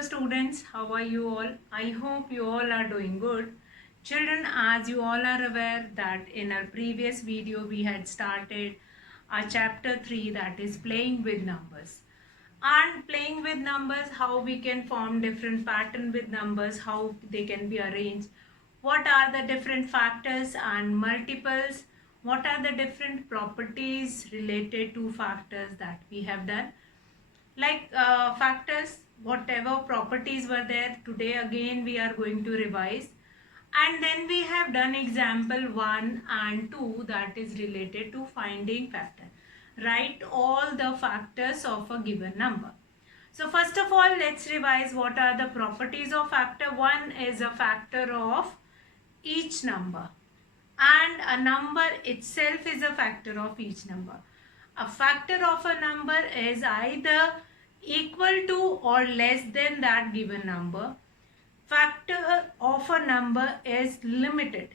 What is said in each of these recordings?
Hello students, how are you all? I hope you all are doing good. Children, as you all are aware that in our previous video we had started our chapter 3, that is playing with numbers. And playing with numbers, how we can form different pattern with numbers, how they can be arranged, what are the different factors and multiples, what are the different properties related to factors that we have done. Like factors, whatever properties were there, today again we are going to revise. And then we have done example 1 and 2, that is related to finding factor. Write all the factors of a given number. So first of all, let's revise what are the properties of factor. One is a factor of each number, and a number itself is a factor of each number. A factor of a number is either equal to or less than that given number. Factor of a number is limited.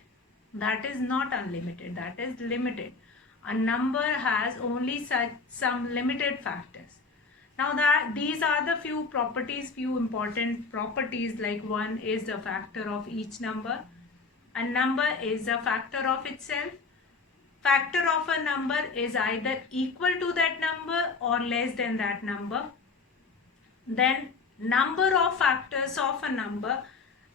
That is not unlimited, that is limited. A number has only some limited factors. Now that these are the few properties, few important properties, like one is the factor of each number. A number is a factor of itself. Factor of a number is either equal to that number or less than that number. Then number of factors of a number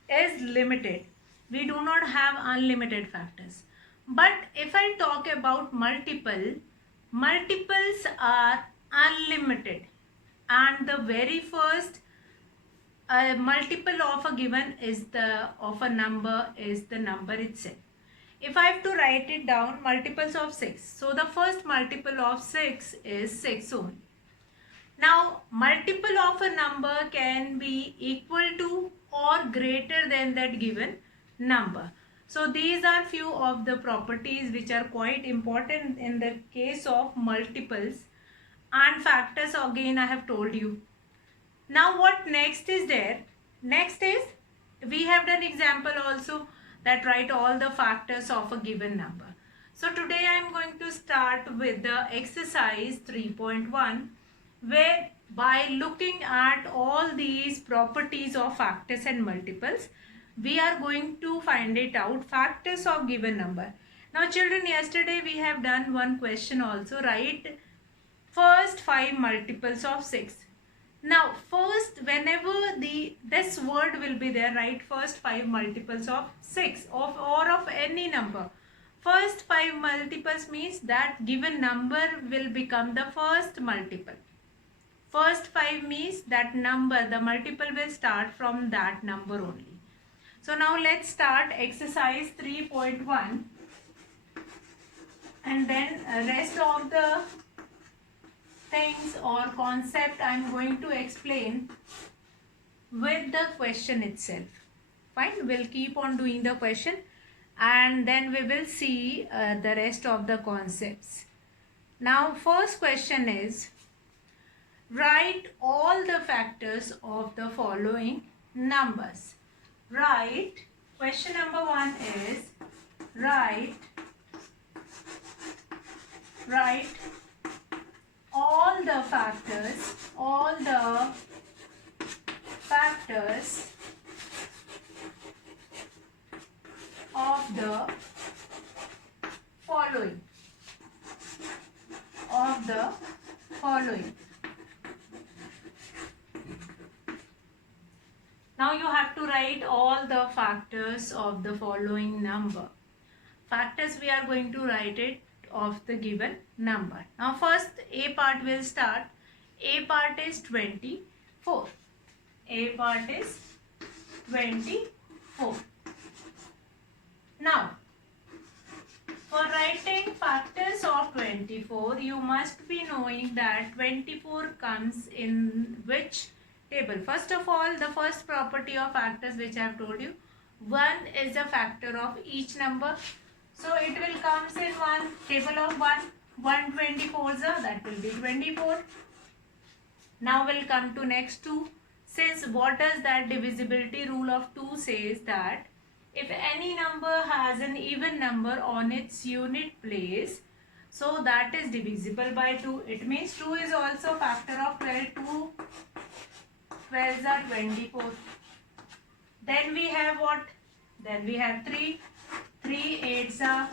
is limited. We do not have unlimited factors. But if I talk about multiples are unlimited, and the very first multiple of a given is of a number is the number itself. If I have to write it down, multiples of 6. So the first multiple of 6 is 6 only. Now, multiple of a number can be equal to or greater than that given number. So these are few of the properties which are quite important in the case of multiples. And factors, again I have told you. Now what next is there? Next is, we have done example also, that write all the factors of a given number. So today I am going to start with the exercise 3.1, where by looking at all these properties of factors and multiples, we are going to find it out, factors of given number. Now children, yesterday we have done one question also, write first 5 multiples of 6. Now first, whenever this word will be there, write first 5 multiples of 6 or of any number. First 5 multiples means that given number will become the first multiple. First 5 means that number, the multiple will start from that number only. So now let's start exercise 3.1, and then rest of the things or concept I am going to explain with the question itself. Fine, we'll keep on doing the question and then we will see the rest of the concepts. Now first question is, write all the factors of the following numbers. Write, question number 1 is, write all the factors of the following. Now you have to write all the factors of the following number. Factors, we are going to write it of the given number. Now first A part will start. A part is 24. A part is 24. Now for writing factors of 24, you must be knowing that 24 comes in which table. First of all, the first property of factors which I have told you, 1 is a factor of each number. So it will comes in one table of 124, that will be 24. Now we'll come to next 2. Since what does that divisibility rule of 2 says that if any number has an even number on its unit place, so that is divisible by 2. It means 2 is also factor of 12. 2 12s are 24. Then we have what? Then we have 3. 3 8s are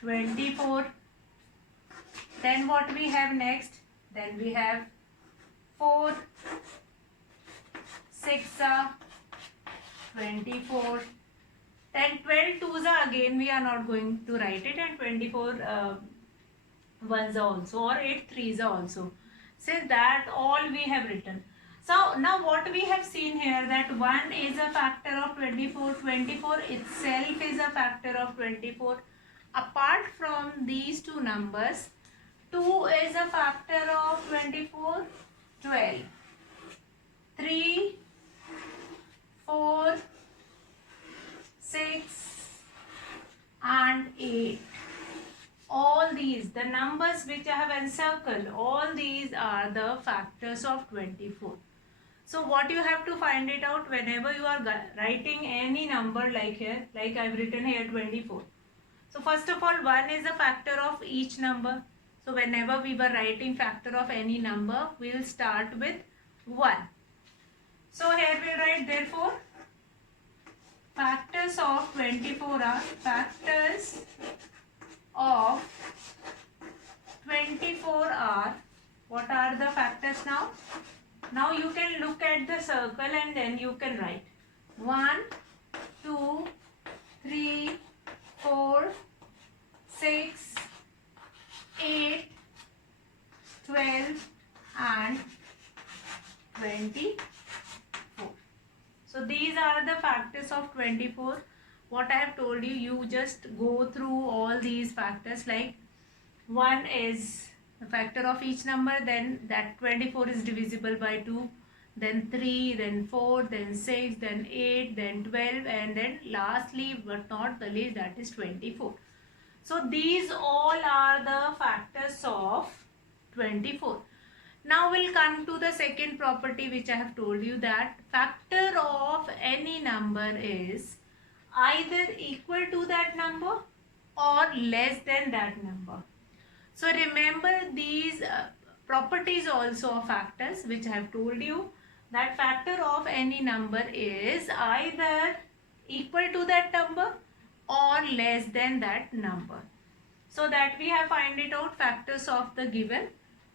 24. Then what we have next? Then we have 4. 6 are 24. Then 12 twos are again we are not going to write it, and 24 ones are also, or 8 threes are also. So that all we have written. So now what we have seen here, that 1 is a factor of 24, 24 itself is a factor of 24. Apart from these two numbers, 2 is a factor of 24, 12. 3, 4, 6 and 8. All these, the numbers which I have encircled, all these are the factors of 24. So what you have to find it out whenever you are writing any number, like here, like I have written here 24. So first of all, 1 is a factor of each number. So whenever we were writing factor of any number, we will start with 1. So here we write, therefore, factors of 24 are factors of 24 are, what are the factors now? Now you can look at the circle and then you can write 1, 2, 3, 4, 6, 8, 12 and 24. So these are the factors of 24. What I have told you, you just go through all these factors, like 1 is the factor of each number, then that 24 is divisible by 2, then 3, then 4, then 6, then 8, then 12, and then lastly but not the least, that is 24. So these all are the factors of 24. Now we'll come to the second property which I have told you, that factor of any number is either equal to that number or less than that number. So remember these properties also of factors which I have told you, that factor of any number is either equal to that number or less than that number. So that we have find it out, factors of the given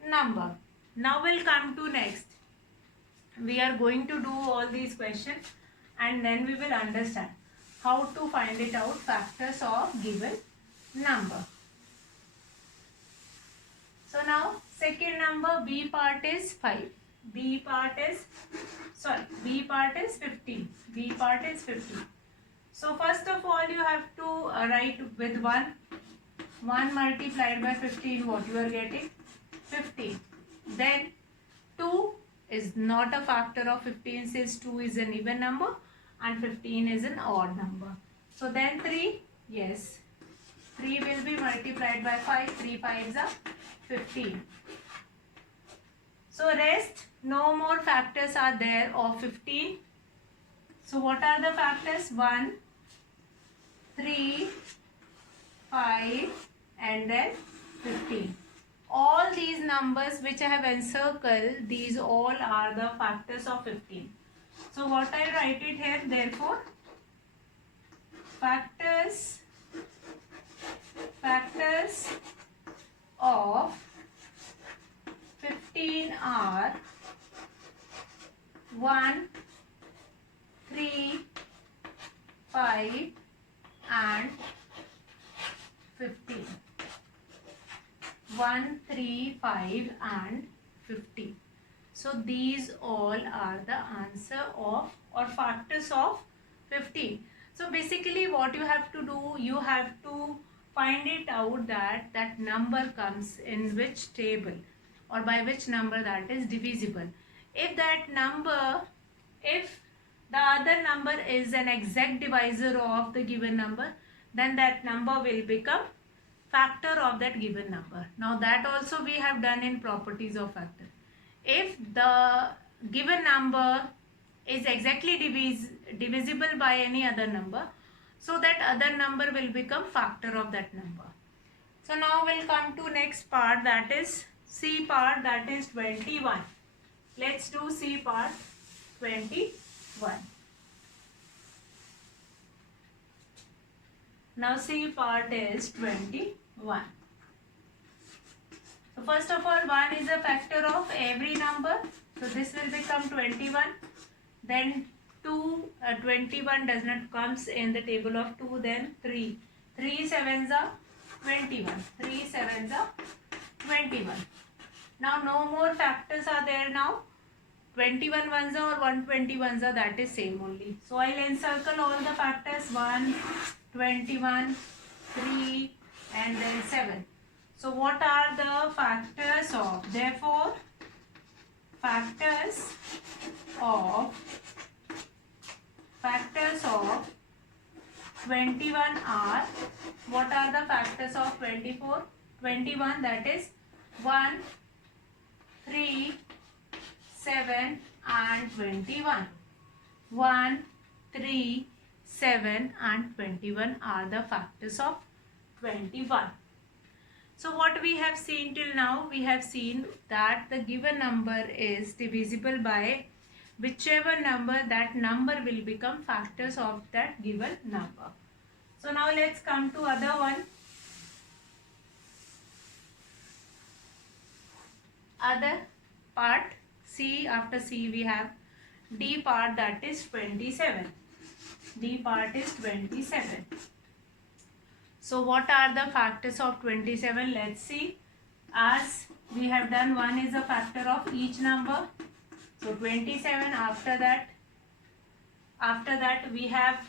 number. Now we'll come to next. We are going to do all these questions and then we will understand how to find it out, factors of given number. So now second number, B part is 5. B part is 15. B part is 15. So first of all you have to write with 1. 1 multiplied by 15, what you are getting? 15. Then 2 is not a factor of 15 since 2 is an even number and 15 is an odd number. So then 3, yes, 3 will be multiplied by 5. 3 5s are 15. So rest, no more factors are there of 15. So what are the factors? 1, 3, 5 and then 15. All these numbers which I have encircled, these all are the factors of 15. So what I write it here, therefore, factors of 15 are 1, 3, 5 and 15. 1, 3, 5 and 15. So these all are the answer of or factors of 15. So basically what you have to do, you have to find it out that that number comes in which table or by which number that is divisible. If that number, if the other number is an exact divisor of the given number, then that number will become factor of that given number. Now that also we have done in properties of factor. If the given number is exactly divisible by any other number, so that other number will become factor of that number. So now we'll come to next part, that is C part, that is 21. Let's do C part 21. Now C part is 21. So first of all, 1 is a factor of every number. So this will become 21. Then 21 does not comes in the table of 2. Then 3. 3 sevens are 21. 3 sevens are 21. Now no more factors are there now. 21 ones are or 121 are, that is same only. So I'll encircle all the factors 1, 21, 3 and then 7. So what are the factors of? Therefore, factors of 21 are, what are the factors of 24? 21, that is 1, 3, 7 and 21. 1, 3, 7 and 21 are the factors of 21. So what we have seen till now, we have seen that the given number is divisible by whichever number, that number will become factors of that given number. So now let's come to other one. Other part, C, after C we have D part, that is 27. D part is 27. So what are the factors of 27? Let's see. As we have done, 1 is a factor of each number. So 27, after that we have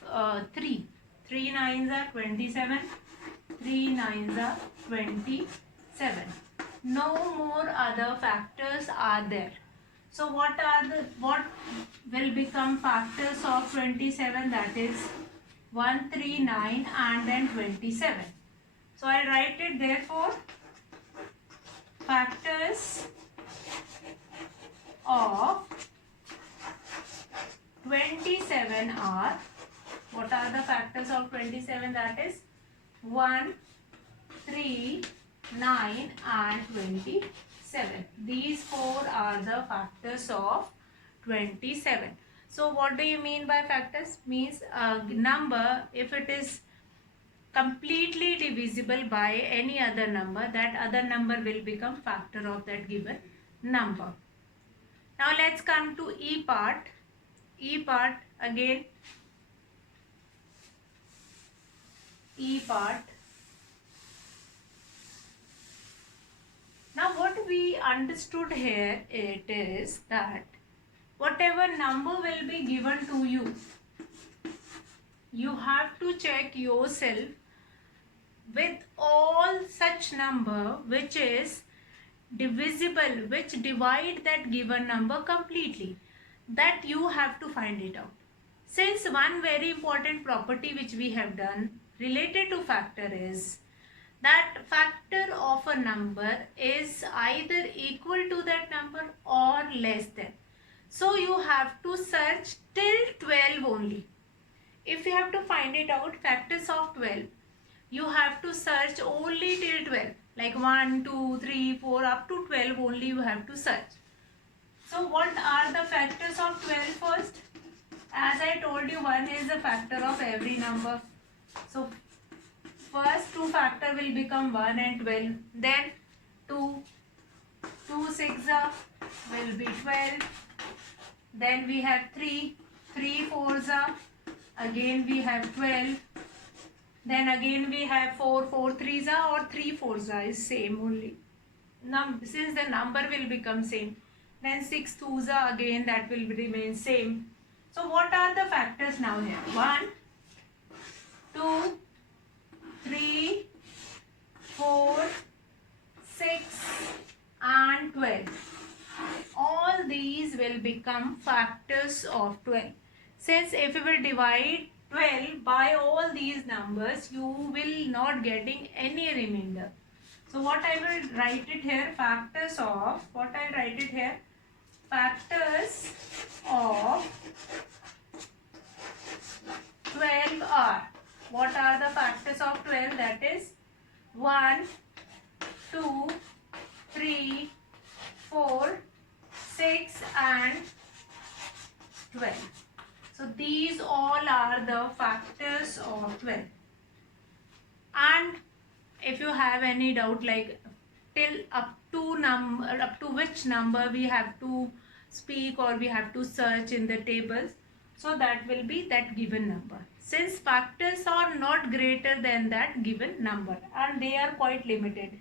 3. 3 nines are 27. 3 nines are 27. No more other factors are there. So what will become factors of 27? That is 1, 3, 9 and then 27. So I write it, therefore factors of 27 are, what are the factors of 27? That is 1, 3, 9 and 27. These 4 are the factors of 27. So what do you mean by factors? Means a number, if it is completely divisible by any other number, that other number will become factor of that given number. Now let's come to E part. E part again. E part. Now what we understood here, it is that whatever number will be given to you, you have to check yourself with all such number which is divisible, which divide that given number completely. That you have to find it out. Since one very important property which we have done related to factor is that factor of a number is either equal to that number or less than. So you have to search till 12 only. If you have to find it out, factors of 12, you have to search only till 12. Like 1, 2, 3, 4 up to 12 only you have to search. So what are the factors of 12 first? As I told you, 1 is a factor of every number. So first 2 factor will become 1 and 12. Then 2 6s will be 12. Then we have 3 4s, again we have 12. Then again we have 4 3s or 3 4s is same only. Since the number will become same. Then 6 2s again, that will remain same. So what are the factors now here? 1, 2, 3, 4, 6 and 12. All these will become factors of 12. Since if you will divide 12 by all these numbers, you will not getting any remainder. So what I will write it here, factors of, what I will write it here, factors of 12 are, what are the factors of 12? That is 1, 2, 3, 4, 6 12. So these all are the factors of 12. And if you have any doubt like till up to which number we have to speak or we have to search in the tables, so that will be that given number. Since factors are not greater than that given number and they are quite limited,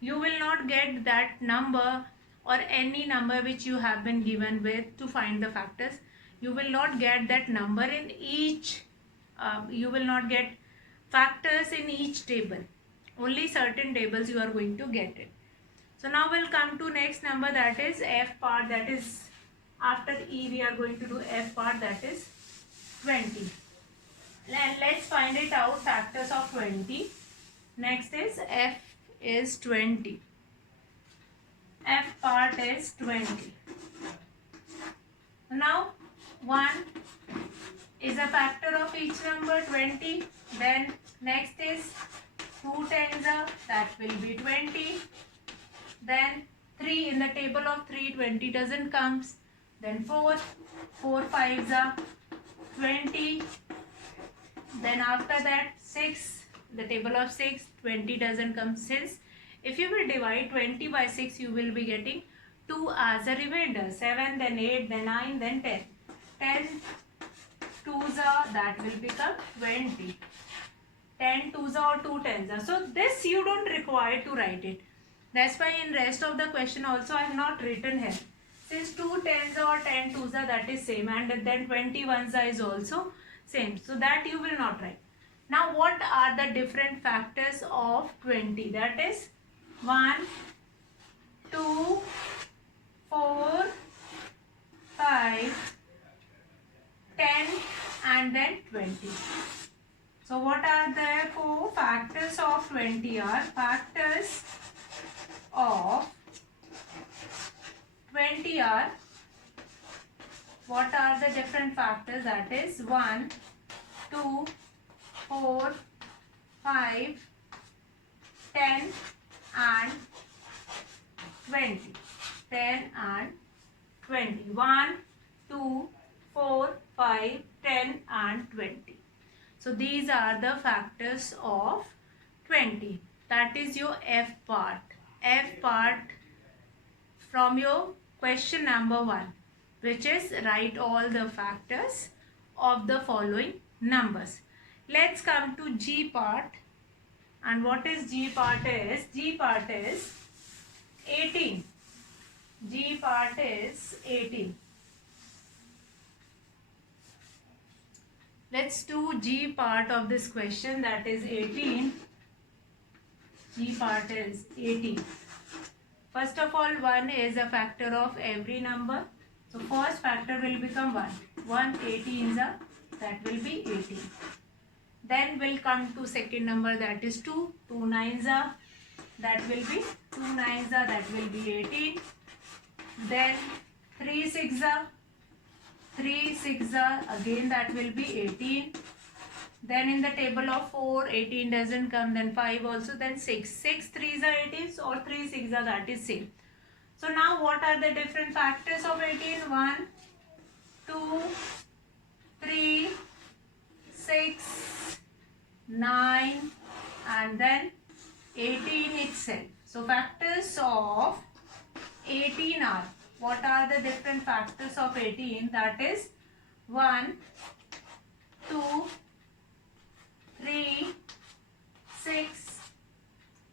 you will not get that number or any number which you have been given with to find the factors. You will not get that number in each, you will not get factors in each table. Only certain tables you are going to get it. So now we'll come to next number, that is F part, that is after E we are going to do F part, that is 20. Let's find it out, factors of 20. Next is F is 20. F part is 20. Now 1 is a factor of each number 20. Then next is 2 tens are, that will be 20. Then 3 in the table of 3, 20 doesn't comes. Then 4 fives are 20. Then after that 6, the table of 6, 20 doesn't come. Since if you will divide 20 by 6, you will be getting 2 as a remainder. 7, then 8, then 9, then 10. 10 twos are, that will become 20. 10 twos are or 2 tens are. So this you don't require to write it. That's why in rest of the question also I have not written here. Since 2 tens or 10 twos are, that is same, and then 20 ones are is also same. So that you will not write. Now what are the different factors of 20? That is 1, 2, 4, 5, 10 and then 20. So what are the 4 factors of 20 are? Factors of 20 are, what are the different factors? That is 1, 2, 4, 5, 10 and 20. 10 and 20. 1, 2, 4, 5, 10 and 20. So these are the factors of 20. That is your F part. F part from your question number 1, which is write all the factors of the following numbers. Let's come to G part. And what is G part is? G part is 18. G part is 18. Let's do G part of this question, that is 18. G part is 18. First of all, 1 is a factor of every number. So first factor will become 1. 1 18s are, that will be 18. Then we'll come to second number, that is 2. 2 9s are, that will be 2 9s are, that will be 18. Then 3 6 are, 3 6 are, again that will be 18. Then in the table of 4, 18 doesn't come, then 5 also, then 6. 6 3s are 18 or 3 6 are, that is same. So now what are the different factors of 18? 1, 2, 3, 6, 9 and then 18 itself. So factors of 18 are, what are the different factors of 18? That is 1, 2, 3, 6,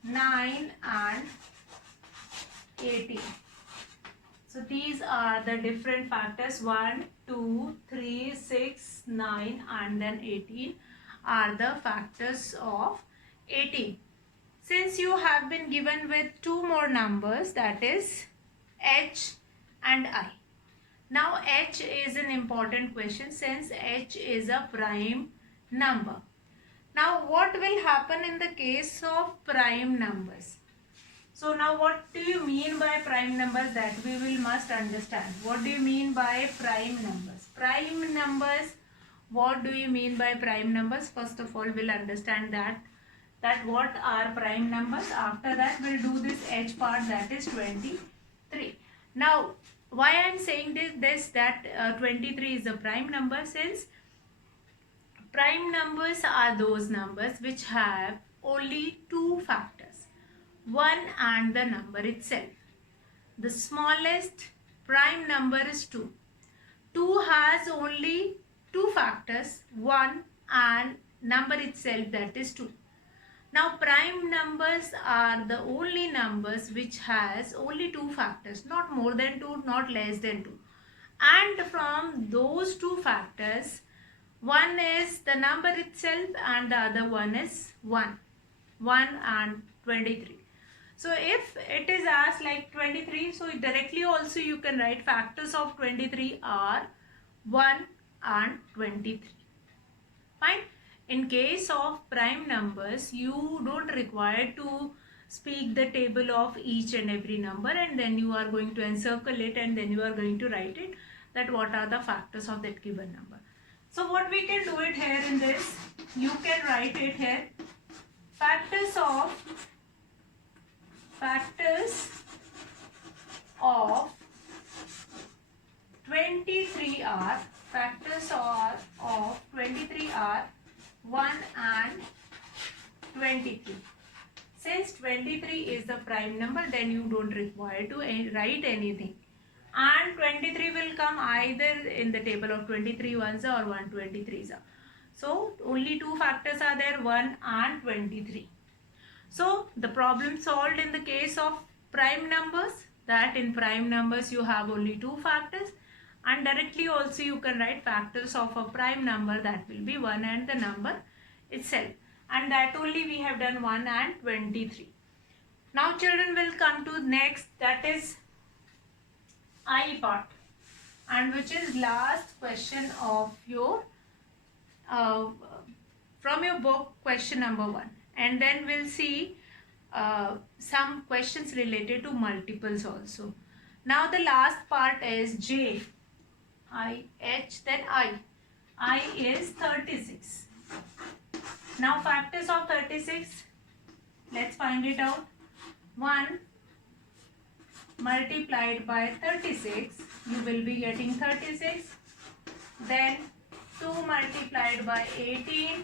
9 and 18. So these are the different factors. 1, 2, 3, 6, 9 and then 18 are the factors of 18. Since you have been given with 2 more numbers, that is H and I. Now H is an important question since H is a prime number. Now what will happen in the case of prime numbers? So now what do you mean by prime numbers? That we will must understand. What do you mean by prime numbers? Prime numbers, what do you mean by prime numbers? First of all, we'll understand that what are prime numbers. After that, we'll do this H part, that is 23. Now, why I am saying this that 23 is a prime number, since prime numbers are those numbers which have only two factors, 1 and the number itself. The smallest prime number is 2. 2 has only two factors, 1 and number itself, that is 2. Now prime numbers are the only numbers which has only two factors, not more than 2, not less than 2. And from those two factors, one is the number itself and the other one is 1 and 23. So if it is asked like 23, so directly also you can write factors of 23 are 1 and 23. Fine. In case of prime numbers, you don't require to speak the table of each and every number, and then you are going to encircle it, and then you are going to write it that what are the factors of that given number. So what we can do it here in this, you can write it here. Factors of 23 are, factors of 23 are 1 and 23. Since 23 is the prime number, then you don't require to write anything. And 23 will come either in the table of 23 ones or 123s. So only two factors are there, 1 and 23. So the problem solved in the case of prime numbers, that in prime numbers you have only two factors, and directly also you can write factors of a prime number, that will be 1 and the number itself, and that only we have done 1 and 23. Now children will come to next, that is I part, and which is last question of your from your book, question number 1, and then we'll see some questions related to multiples also. Now the last part is J, I, H, then I. I is 36. Now factors of 36, let's find it out. 1 multiplied by 36, you will be getting 36. Then 2 multiplied by 18,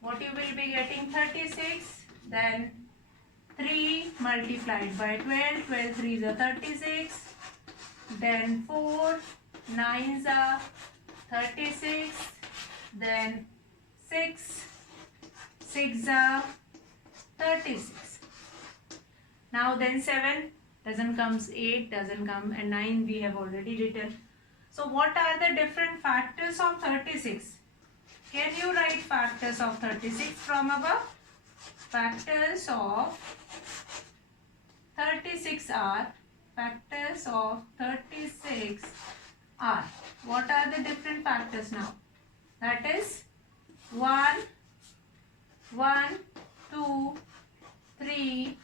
what you will be getting 36. Then 3 multiplied by 12, 12 3s are 36. Then 4 9s are 36. Then 6 6 are 36. Now then 7 doesn't come, 8 doesn't come, and 9 we have already written. So what are the different factors of 36? Can you write factors of 36 from above? Factors of 36 are, factors of 36 are, what are the different factors now? That is 1, 1, 2, 3,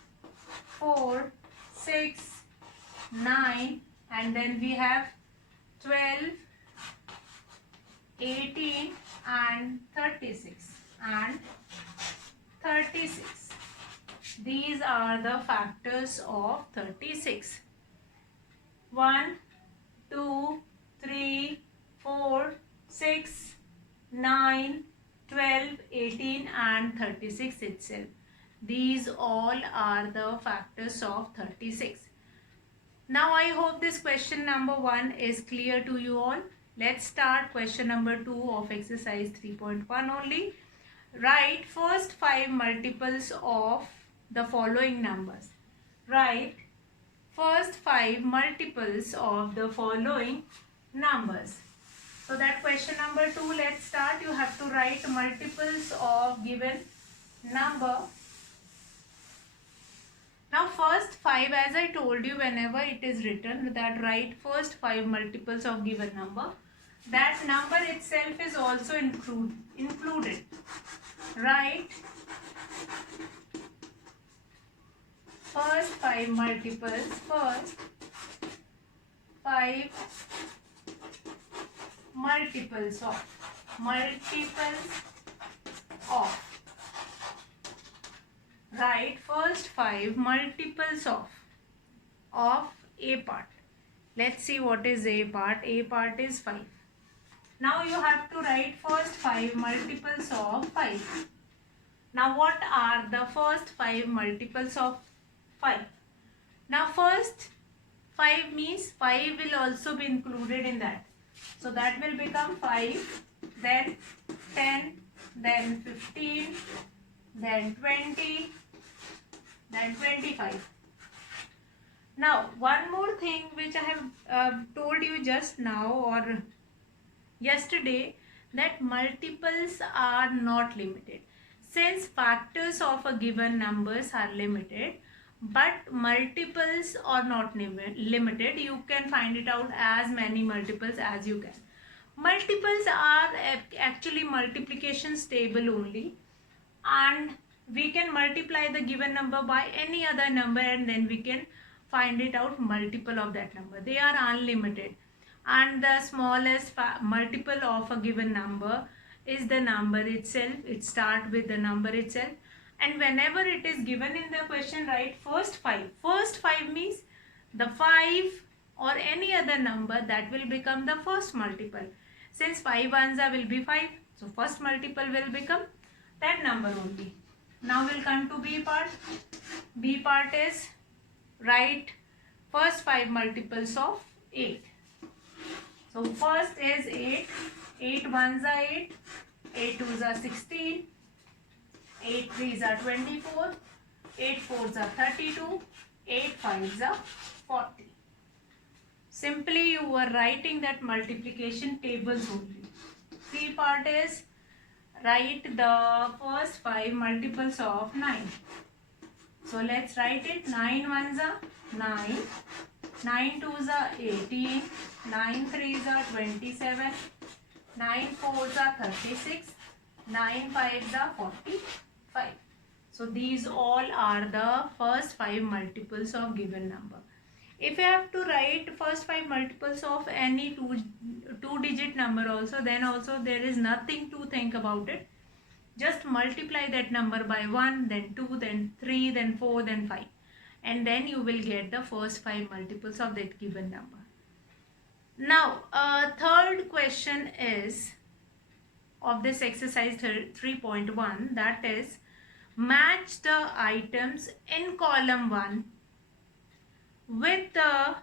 4, 6, 9, and then we have 12, 18 and 36 and 36. These are the factors of 36. 1, 2, 3, 4, 6, 9, 12, 18 and 36 itself. These all are the factors of 36. Now I hope this question number 1 is clear to you all. Let's start question number 2 of exercise 3.1 only. Write first 5 multiples of the following numbers. Write first 5 multiples of the following numbers. So that question number 2, let's start. You have to write multiples of given number. Now first 5, as I told you, whenever it is written that write first 5 multiples of given number, that number itself is also included. Write first 5 multiples, first 5 multiples of, write first 5 multiples of A part. Let's see what is A part. A part is 5. Now you have to write first 5 multiples of 5. Now what are the first 5 multiples of 5? Now first 5 means 5 will also be included in that. So that will become 5, then 10, then 15, then 20, then 25. Now one more thing which I have told you just now or yesterday, that multiples are not limited. Since factors of a given numbers are limited, but multiples are not limited, you can find it out as many multiples as you can. Multiples are actually multiplication table only, and we can multiply the given number by any other number and then we can find it out multiple of that number. They are unlimited, and the smallest multiple of a given number is the number itself. It starts with the number itself, and whenever it is given in the question, write first 5. First 5 means the 5 or any other number that will become the first multiple. Since 5 ones will be 5, so first multiple will become that number only. Now we'll come to B part. B part is write first 5 multiples of 8. So first is 8. 8 ones are 8. 8 twos are 16. 8 threes are 24. 8 fours are 32. 8 fives are 40. Simply you were writing that multiplication tables only. C part is write the first 5 multiples of 9. So let's write it. 9 ones are 9. 9 twos are 18. 9 threes are 27. 9 fours are 36. 9 fives are 45. So these all are the first 5 multiples of given number. If you have to write first 5 multiples of any two digit number also, then also there is nothing to think about it. Just multiply that number by 1, then 2, then 3, then 4, then 5. And then you will get the first 5 multiples of that given number. Now, third question is of this exercise 3.1, that is match the items in column 1 with the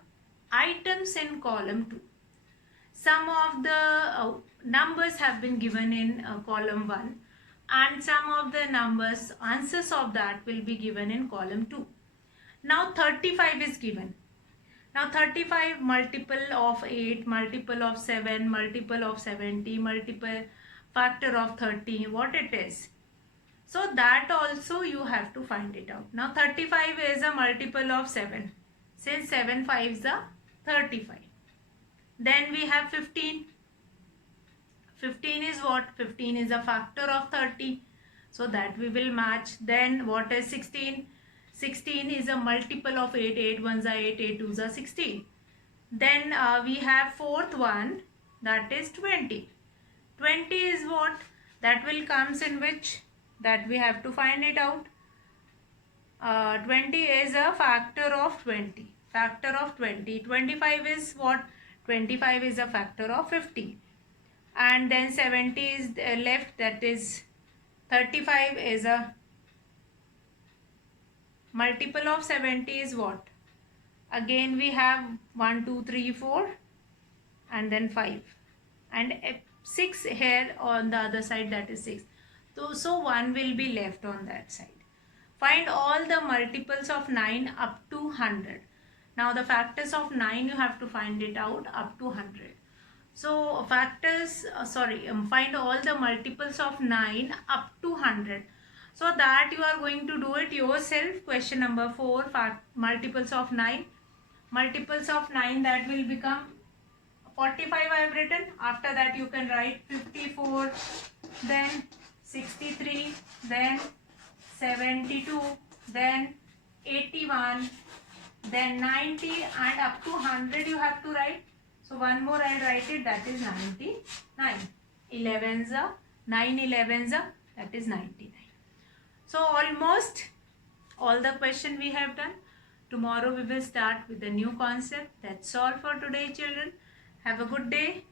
items in column 2. Some of the numbers have been given in column 1 and some of the numbers, answers of that will be given in column 2. Now 35 is given. Now 35 multiple of 8, multiple of 7, multiple of 70, multiple factor of 30, what it is. So that also you have to find it out. Now 35 is a multiple of 7. Since 7 fives are 35. Then we have 15. 15 is what? 15 is a factor of 30. So that we will match. Then what is 16? 16 is a multiple of 8. 8 ones are 8. 8 twos are 16. Then we have fourth one, that is 20. 20 is what? That will comes in which? That we have to find it out. 20 is a factor of 20. Factor of 20. 25 is what? 25 is a factor of 50. And then 70 is left, that is 35 is a multiple of 70 is what? Again we have 1, 2, 3, 4 and then 5. And 6 here on the other side, that is 6. So 1 will be left on that side. Find all the multiples of 9 up to 100. Now the factors of 9 you have to find it out up to 100. So factors, find all the multiples of 9 up to 100. So that you are going to do it yourself. Question number 4, multiples of 9. Multiples of 9, that will become 45 I have written. After that you can write 54, then 63, then 72, then 81, then 90, and up to 100 you have to write. So one more I'll write it, that is 99. 11s are 9 11s are, that is 99. So almost all the question we have done. Tomorrow we will start with a new concept. That's all for today, children. Have a good day.